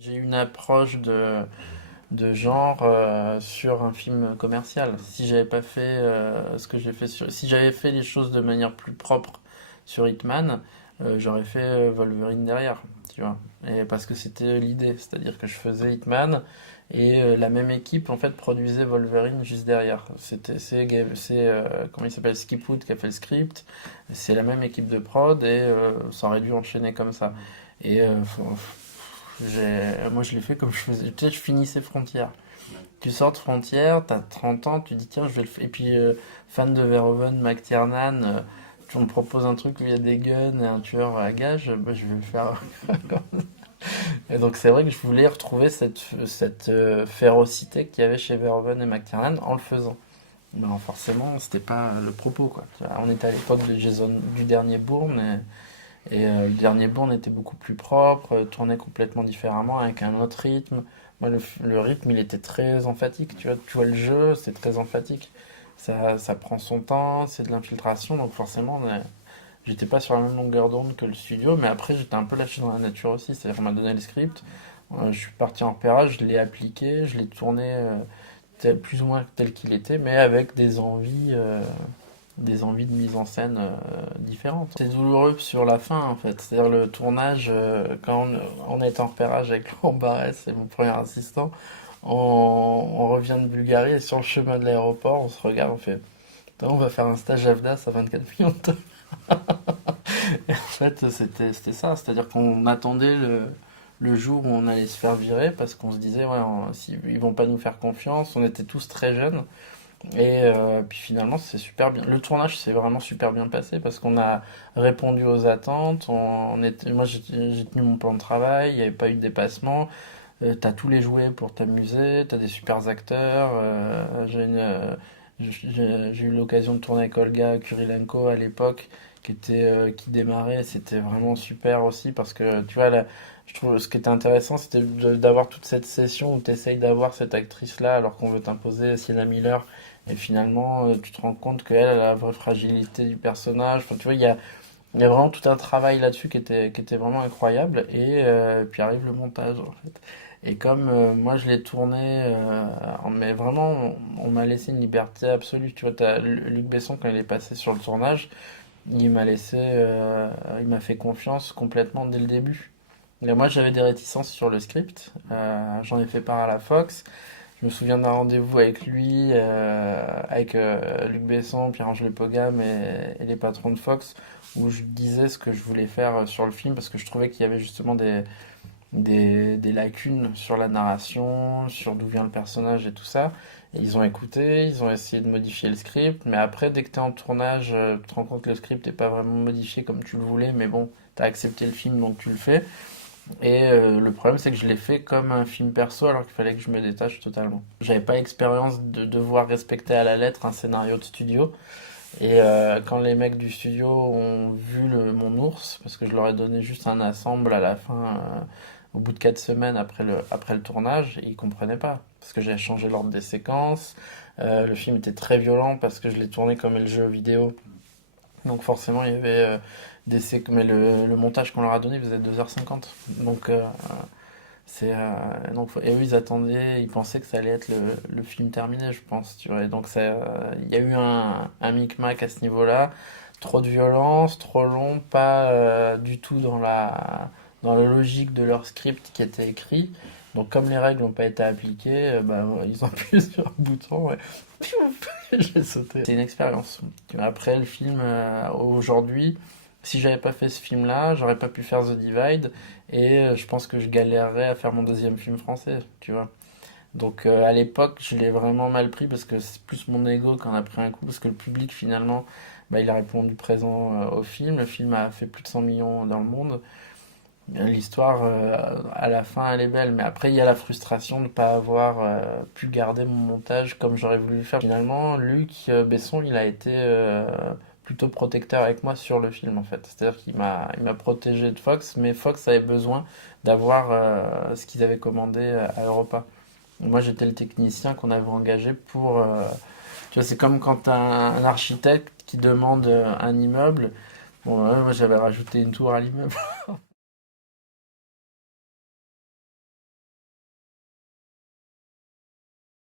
J'ai une approche de genre sur un film commercial. Si j'avais pas fait ce que j'ai fait si j'avais fait les choses de manière plus propre sur Hitman, j'aurais fait Wolverine derrière, tu vois. Et parce que c'était l'idée, c'est-à-dire que je faisais Hitman et la même équipe en fait produisait Wolverine juste derrière. Comment il s'appelle, Skip Wood qui a fait le script. C'est la même équipe de prod et ça aurait dû enchaîner comme ça. Et moi, je l'ai fait comme je faisais. Tu sais, je finissais Frontières. Tu sors de Frontières, t'as 30 ans, tu dis tiens, je vais le faire. Et puis, fan de Verhoeven, McTiernan, tu me proposes un truc où il y a des guns et un tueur à gages, bah, je vais le faire. Et donc, c'est vrai que je voulais retrouver cette férocité qu'il y avait chez Verhoeven et McTiernan en le faisant. Non, forcément, c'était pas le propos, quoi. Tu vois, on était à l'époque du dernier Bourne. Et le dernier Bond était beaucoup plus propre, tourné complètement différemment, avec un autre rythme. Moi, le rythme, il était très emphatique. Tu vois le jeu, c'est très emphatique. Ça prend son temps, c'est de l'infiltration, donc forcément, j'étais pas sur la même longueur d'onde que le studio, mais après, j'étais un peu lâché dans la nature aussi. C'est-à-dire qu'on m'a donné le script, je suis parti en repérage, je l'ai appliqué, je l'ai tourné plus ou moins tel qu'il était, mais avec des envies de mise en scène différentes. C'est douloureux sur la fin en fait, c'est-à-dire le tournage, quand on est en repérage avec Laurent Barès, c'est mon premier assistant, on revient de Bulgarie et sur le chemin de l'aéroport, on se regarde, on fait putain, on va faire un stage AFDAS à 24 millions de dollars. Et en fait, c'était ça, c'est-à-dire qu'on attendait le jour où on allait se faire virer parce qu'on se disait, ouais, si, ils vont pas nous faire confiance, on était tous très jeunes. Et puis finalement, c'est super bien. Le tournage s'est vraiment super bien passé parce qu'on a répondu aux attentes. Moi, j'ai tenu mon plan de travail. Il n'y avait pas eu de dépassement. T'as tous les jouets pour t'amuser. T'as des super acteurs. J'ai eu l'occasion de tourner avec Olga Kurilenko à l'époque, qui démarrait. C'était vraiment super aussi parce que tu vois, là, je trouve ce qui était intéressant, c'était d'avoir toute cette session où tu essayes d'avoir cette actrice-là alors qu'on veut t'imposer Sienna Miller. Et finalement, tu te rends compte qu'elle a la vraie fragilité du personnage. Enfin, tu vois, il y a vraiment tout un travail là-dessus qui était vraiment incroyable. Et puis arrive le montage, en fait. Et comme moi, je l'ai tourné, mais vraiment, on m'a laissé une liberté absolue. Tu vois, Luc Besson, quand il est passé sur le tournage, il m'a fait confiance complètement dès le début. Et moi, j'avais des réticences sur le script. J'en ai fait part à la Fox. Je me souviens d'un rendez-vous avec lui, avec Luc Besson, Pierre-Angelo Pogam et les patrons de Fox, où je disais ce que je voulais faire sur le film, parce que je trouvais qu'il y avait justement des lacunes sur la narration, sur d'où vient le personnage et tout ça. Et ils ont écouté, ils ont essayé de modifier le script, mais après, dès que tu es en tournage, tu te rends compte que le script n'est pas vraiment modifié comme tu le voulais, mais bon, tu as accepté le film, donc tu le fais. Et le problème, c'est que je l'ai fait comme un film perso alors qu'il fallait que je me détache totalement. J'avais pas l'expérience de devoir respecter à la lettre un scénario de studio. Et quand les mecs du studio ont vu mon ours, parce que je leur ai donné juste un assemble à la fin, au bout de 4 semaines après le tournage, ils comprenaient pas. Parce que j'ai changé l'ordre des séquences. Le film était très violent parce que je l'ai tourné comme le jeu vidéo. Donc forcément, il y avait mais le montage qu'on leur a donné faisait 2h50. Donc, et eux, ils attendaient, ils pensaient que ça allait être le film terminé, je pense. Tu vois. Et donc, il y a eu un micmac à ce niveau-là. Trop de violence, trop long, pas du tout dans la logique de leur script qui était écrit. Donc, comme les règles n'ont pas été appliquées, bah, ils ont appuyé sur un bouton et j'ai sauté. C'est une expérience. Après le film, aujourd'hui, si j'avais pas fait ce film-là, j'aurais pas pu faire The Divide et je pense que je galérerais à faire mon deuxième film français, tu vois. Donc à l'époque, je l'ai vraiment mal pris parce que c'est plus mon ego qui en a pris un coup parce que le public finalement, bah, il a répondu présent au film. Le film a fait plus de 100 millions dans le monde. L'histoire, à la fin, elle est belle, mais après, il y a la frustration de ne pas avoir pu garder mon montage comme j'aurais voulu le faire. Finalement, Luc Besson, il a été plutôt protecteur avec moi sur le film, en fait. C'est-à-dire qu'il m'a protégé de Fox, mais Fox avait besoin d'avoir ce qu'ils avaient commandé à Europa. Moi, j'étais le technicien qu'on avait engagé pour... tu vois, c'est comme quand t'as un architecte qui demande un immeuble. Bon, moi, j'avais rajouté une tour à l'immeuble.